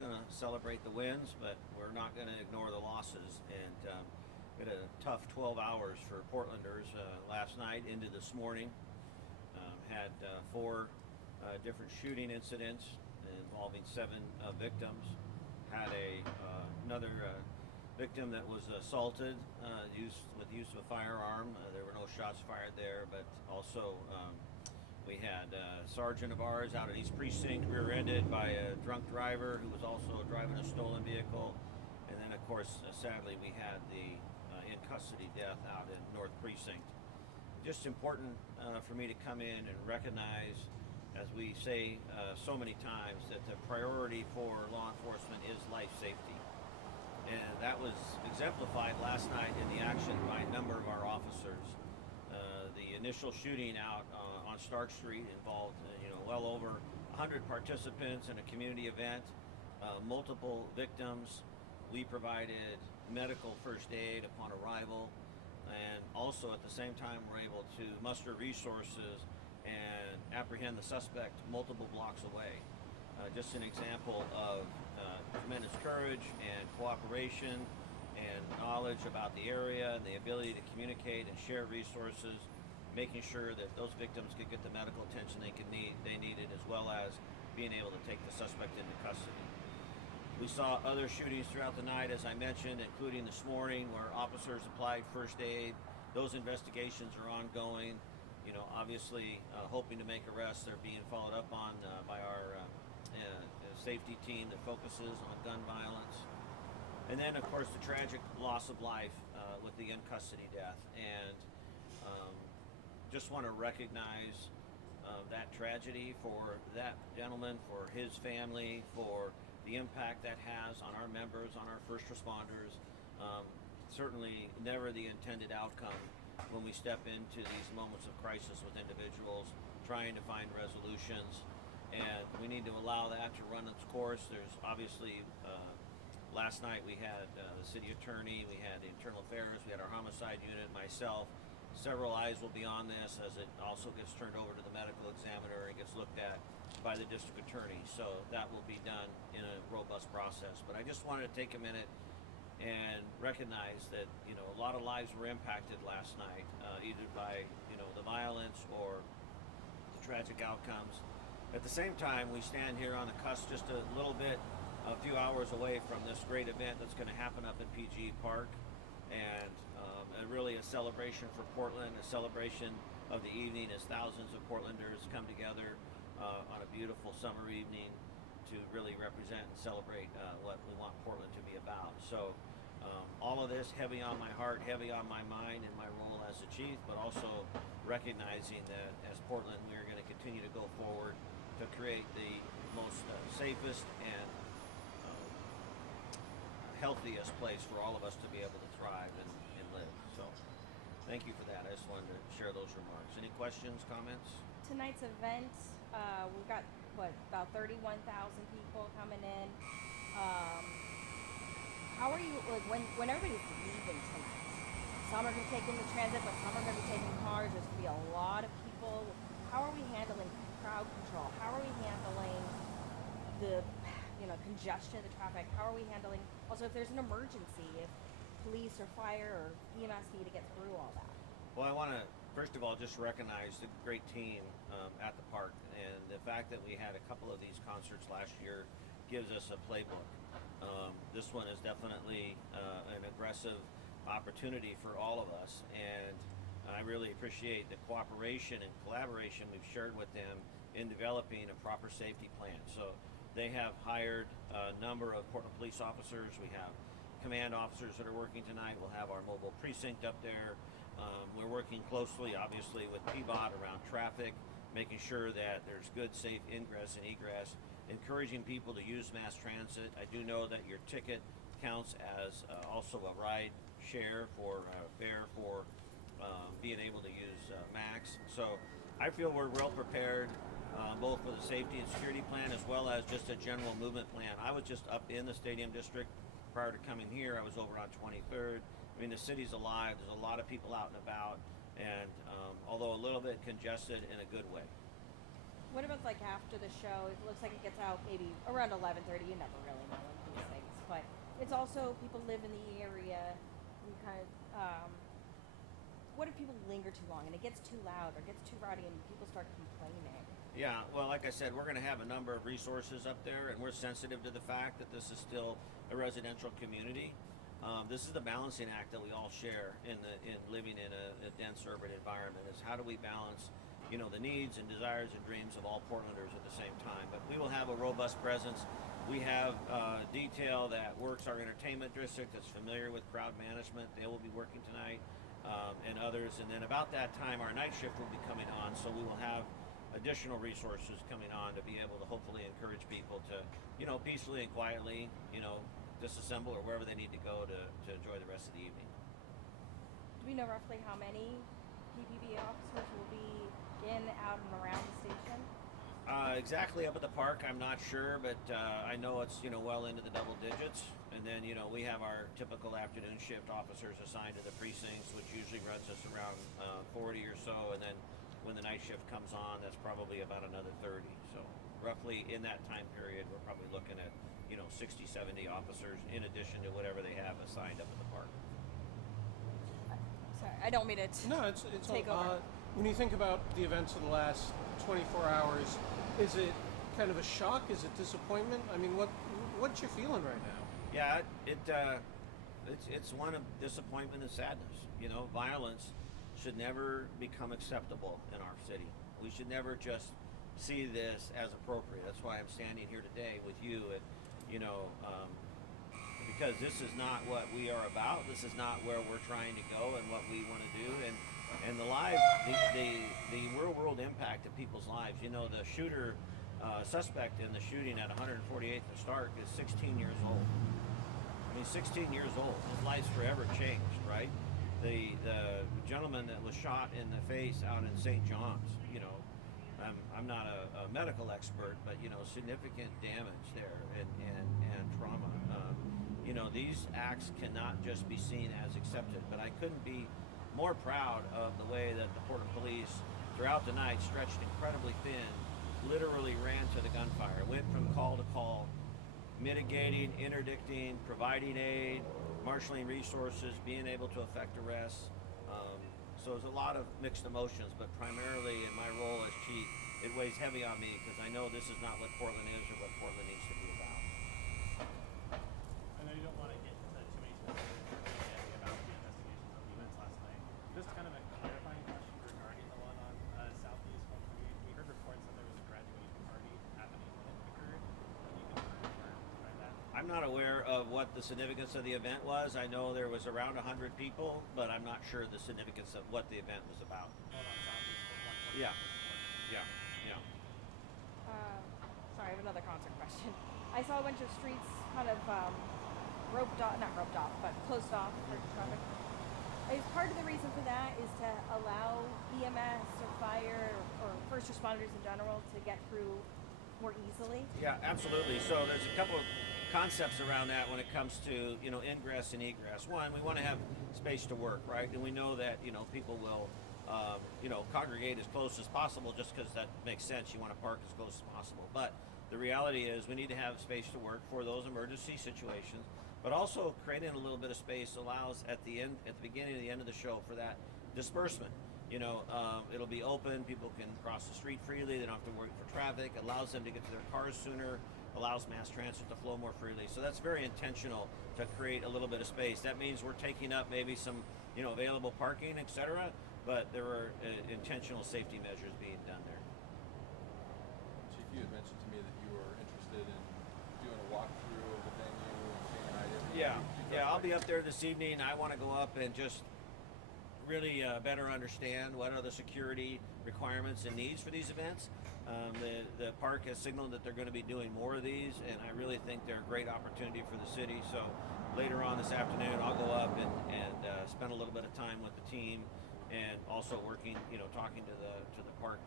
Going to celebrate the wins, but we're not going to ignore the losses. And we had a tough 12 hours for Portlanders last night into this morning. Had four different shooting incidents involving seven victims. Had another victim that was assaulted with use of a firearm. There were no shots fired there, but also we had a sergeant of ours out at East Precinct rear-ended by a drunk driver who was also driving a stolen vehicle. And then, of course, sadly, we had the in custody death out in North Precinct. Just important for me to come in and recognize, as we say so many times, that the priority for law enforcement is life safety. And that was exemplified last night in the action by a number of our officers. The initial shooting out on Stark Street involved, well over 100 participants in a community event, multiple victims. We provided medical first aid upon arrival, and also at the same time we're able to muster resources and apprehend the suspect multiple blocks away. Just an example of tremendous courage and cooperation and knowledge about the area and the ability to communicate and share resources, making sure that those victims could get the medical attention they needed, as well as being able to take the suspect into custody. We saw other shootings throughout the night, as I mentioned, including this morning where officers applied first aid. Those investigations are ongoing. Obviously, hoping to make arrests. They're being followed up on by our safety team that focuses on gun violence. And then, of course, the tragic loss of life with the in custody death. And just want to recognize that tragedy for that gentleman, for his family, for the impact that has on our members, on our first responders. Certainly never the intended outcome when we step into these moments of crisis with individuals trying to find resolutions. And we need to allow that to run its course. There's obviously, last night we had the city attorney, we had internal affairs, we had our homicide unit, myself. Several eyes will be on this as it also gets turned over to the medical examiner and gets looked at by the district attorney. So that will be done in a robust process. But I just wanted to take a minute and recognize that a lot of lives were impacted last night, either by the violence or the tragic outcomes. At the same time, we stand here on the cusp, just a few hours away from this great event that's going to happen up at PG Park, and really a celebration for Portland, a celebration of the evening as thousands of Portlanders come together on a beautiful summer evening to really represent and celebrate what we want Portland to be about. So all of this heavy on my heart, heavy on my mind in my role as the chief, but also recognizing that as Portland we are going to continue to go forward to create the most safest and healthiest place for all of us to be able to thrive and live. So thank you for that. I just wanted to share those remarks. Any questions, comments? Tonight's event, we've got about 31,000 people coming in. How are you when everybody's leaving tonight? Some are going to be taking the transit, but some are going to be taking cars. There's going to be a lot of people. How are we handling crowd control? How are we handling the congestion of the traffic? How are we handling also if there's an emergency, if police or fire or EMS need to get through all that? Well, I want to first of all just recognize the great team at the park, and the fact that we had a couple of these concerts last year gives us a playbook. This one is definitely an aggressive opportunity for all of us, and I really appreciate the cooperation and collaboration we've shared with them in developing a proper safety plan. So they have hired a number of Portland police officers. We have command officers that are working tonight. We'll have our mobile precinct up there. We're working closely, obviously, with PBOT around traffic, making sure that there's good, safe ingress and egress, encouraging people to use mass transit. I do know that your ticket counts as also a ride share for fare for being able to use Max. So I feel we're well prepared, both for the safety and security plan as well as just a general movement plan. I was just up in the stadium district prior to coming here. I was over on 23rd. I mean, the city's alive. There's a lot of people out and about, and although a little bit congested in a good way. What about like after the show? It looks like it gets out maybe around 11:30. You never really know with these Yeah. things, but it's also people live in the area. We kind of what if people linger too long and it gets too loud or gets too rowdy and people start complaining? Yeah, well, like I said, we're going to have a number of resources up there, and we're sensitive to the fact that this is still a residential community. This is the balancing act that we all share in living in a dense urban environment. Is how do we balance, the needs and desires and dreams of all Portlanders at the same time? But we will have a robust presence. We have detail that works our entertainment district that's familiar with crowd management. They will be working tonight, and others. And then about that time, our night shift will be coming on, so we will have additional resources coming on to be able to hopefully encourage people to, peacefully and quietly, disassemble or wherever they need to go to enjoy the rest of the evening. Do we know roughly how many PPB officers will be in, out, and around the station? Exactly up at the park, I'm not sure, but I know it's well into the double digits. And then we have our typical afternoon shift officers assigned to the precincts, which usually runs us around 40 or so. And then when the night shift comes on, that's probably about another 30. So roughly in that time period, we're probably looking at 60, 70 officers in addition to whatever they have assigned up at the park. Sorry, I don't mean it. No, it's take all, over. when you think about the events of the last 24 hours, is it kind of a shock? Is it disappointment? I mean, what's your feeling right now? Yeah, it's one of disappointment and sadness. Violence should never become acceptable in our city. We should never just see this as appropriate. That's why I'm standing here today with you, and because this is not what we are about. This is not where we're trying to go and what we want to do. And the real world impact of people's lives. The shooter, suspect in the shooting at 148th and Stark is 16 years old. I mean, 16 years old. His life's forever changed, right? The gentleman that was shot in the face out in St. John's, I'm not a medical expert, but significant damage there and trauma. These acts cannot just be seen as accepted. But I couldn't be more proud of the way that the Portland Police, throughout the night, stretched incredibly thin, literally ran to the gunfire, went from call to call, mitigating, interdicting, providing aid, marshaling resources, being able to effect arrests. So there's a lot of mixed emotions, but primarily in my role as chief, it weighs heavy on me because I know this is not what Portland is or what Portland needs to be about. I know you don't want to get into too many specifics about the investigations of the events last night. Just kind of a clarifying question regarding the one on Southeast 128. We heard reports that there was a graduation party happening when it occurred. Can you confirm or deny that? I'm not aware of what the significance of the event was. I know there was around 100 people, but I'm not sure the significance of what the event was about. One on Southeast 128. Yeah. Yeah. Sorry, I have another concert question. I saw a bunch of streets kind of not roped off, but closed off for traffic. Is part of the reason for that is to allow EMS or fire or first responders in general to get through more easily? Yeah, absolutely. So there's a couple of concepts around that when it comes to ingress and egress. One, we want to have space to work, right? And we know that people will congregate as close as possible just because that makes sense. You want to park as close as possible. But the reality is we need to have space to work for those emergency situations, but also creating a little bit of space allows at the beginning and the end of the show for that disbursement. It'll be open. People can cross the street freely. They don't have to worry for traffic. It allows them to get to their cars sooner, allows mass transit to flow more freely. So that's very intentional to create a little bit of space. That means we're taking up maybe some available parking, etc., but there are intentional safety measures being done there. Chief, you had mentioned to me that you were interested in doing a walkthrough of the venue and seeing an item. Yeah, I'll be up there this evening. I want to go up and just really better understand what are the security requirements and needs for these events. The park has signaled that they're going to be doing more of these, and I really think they're a great opportunity for the city. So later on this afternoon, I'll go up and spend a little bit of time with the team, and also working, talking to the park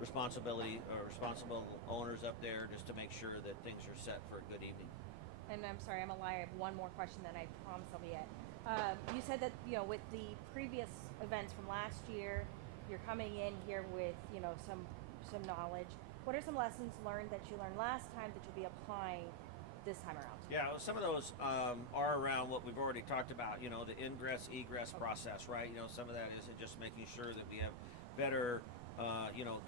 responsible owners up there, just to make sure that things are set for a good evening. And I'm sorry, I'm a liar. I have one more question that I promise I'll be at. You said that with the previous events from last year, you're coming in here with some some knowledge. What are some lessons learned that you learned last time that you'll be applying this time around? Yeah, well, some of those are around what we've already talked about. You know, the ingress egress process, right? You know, some of that is just making sure that we have better,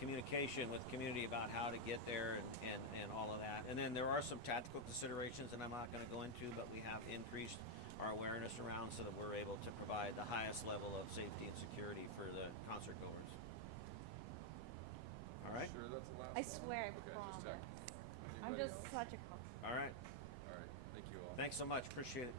communication with community about how to get there and all of that. And then there are some tactical considerations that I'm not going to go into, but we have increased our awareness around so that we're able to provide the highest level of safety and security for the concert goers. All right. Sure, that's the last I one? swear, I Okay, promise. just checking. I'm Anybody just else? such a All right. All right, thank you all. Thanks so much. Appreciate it.